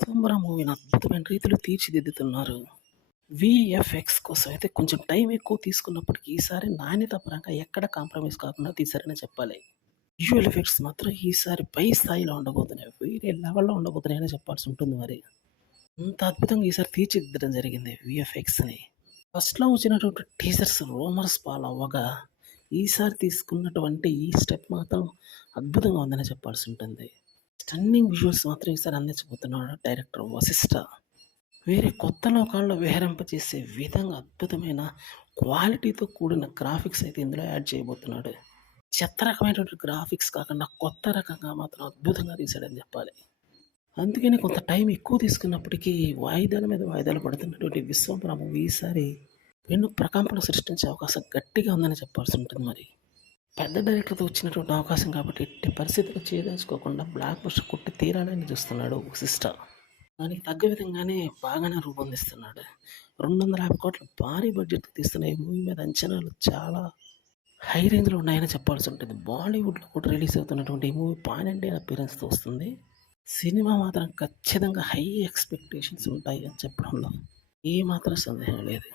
'సంబరం' మూవీని అద్భుతమైన రీతిలో తీర్చిదిద్దుతున్నారు. వీఎఫ్ఎక్స్ కోసం అయితే కొంచెం టైం ఎక్కువ తీసుకున్నప్పటికీ ఈసారి నాణ్యత పరంగా ఎక్కడ కాంప్రమైజ్ కాకుండా తీశారనే చెప్పాలి. విజువల్ ఎఫెక్ట్స్ మాత్రం ఈసారి పై స్థాయిలో ఉండబోతున్నాయి. వేరే లెవెల్‌లో ఉండబోతున్నాయనే చెప్పాల్సి ఉంటుంది మరి. అంత అద్భుతంగా ఈసారి తీర్చిదిద్దడం జరిగింది వీఎఫ్ఎక్స్‌ని. ఫస్ట్‌లో వచ్చినటువంటి టీజర్స్ రూమర్స్ పాలవ్వగా, ఈసారి తీసుకున్నటువంటి ఈ స్టెప్ మాత్రం అద్భుతంగా ఉందనే చెప్పాల్సి ఉంటుంది. స్టన్నింగ్ విజువల్స్ మాత్రం ఈసారి అందించబోతున్నాడు డైరెక్టర్ వశిష్ఠ. వేరే కొత్త లోకాల్లో విహరింపజేసే విధంగా అద్భుతమైన క్వాలిటీతో కూడిన గ్రాఫిక్స్ అయితే ఇందులో యాడ్ చేయబోతున్నాడు. చెత్త రకమైనటువంటి గ్రాఫిక్స్ కాకుండా కొత్త రకంగా మాత్రం అద్భుతంగా తీశాడని చెప్పాలి. అందుకని కొంత టైం ఎక్కువ తీసుకున్నప్పటికీ వాయిదాల మీద వాయిదాలు పడుతున్నటువంటి 'విశ్వంబర' మూవీ ఈసారి పెను ప్రకంపనలు సృష్టించే అవకాశం గట్టిగా ఉందని చెప్పాల్సి ఉంటుంది మరి. పెద్ద డైరెక్టర్‌తో వచ్చినటువంటి అవకాశం కాబట్టి ఎట్టి పరిస్థితుల్లో చేదర్చుకోకుండా బ్లాక్ బస్టర్ కొట్టి తీరాలని చూస్తున్నాడు వశిష్ఠ. దానికి తగ్గ విధంగానే బాగానే రూపొందిస్తున్నాడు. 250 కోట్ల భారీ బడ్జెట్‌తో తీస్తున్న ఈ మూవీ మీద అంచనాలు చాలా హై రేంజ్‌లో ఉన్నాయని చెప్పాల్సి ఉంటుంది. బాలీవుడ్‌లో కూడా రిలీజ్ అవుతున్నటువంటి ఈ మూవీ పాన్ ఇండియా అపియరెన్స్‌తో వస్తుంది. సినిమా మాత్రం ఖచ్చితంగా హై ఎక్స్‌పెక్టేషన్స్ ఉంటాయి అని చెప్పడంలో ఏమాత్రం సందేహం లేదు.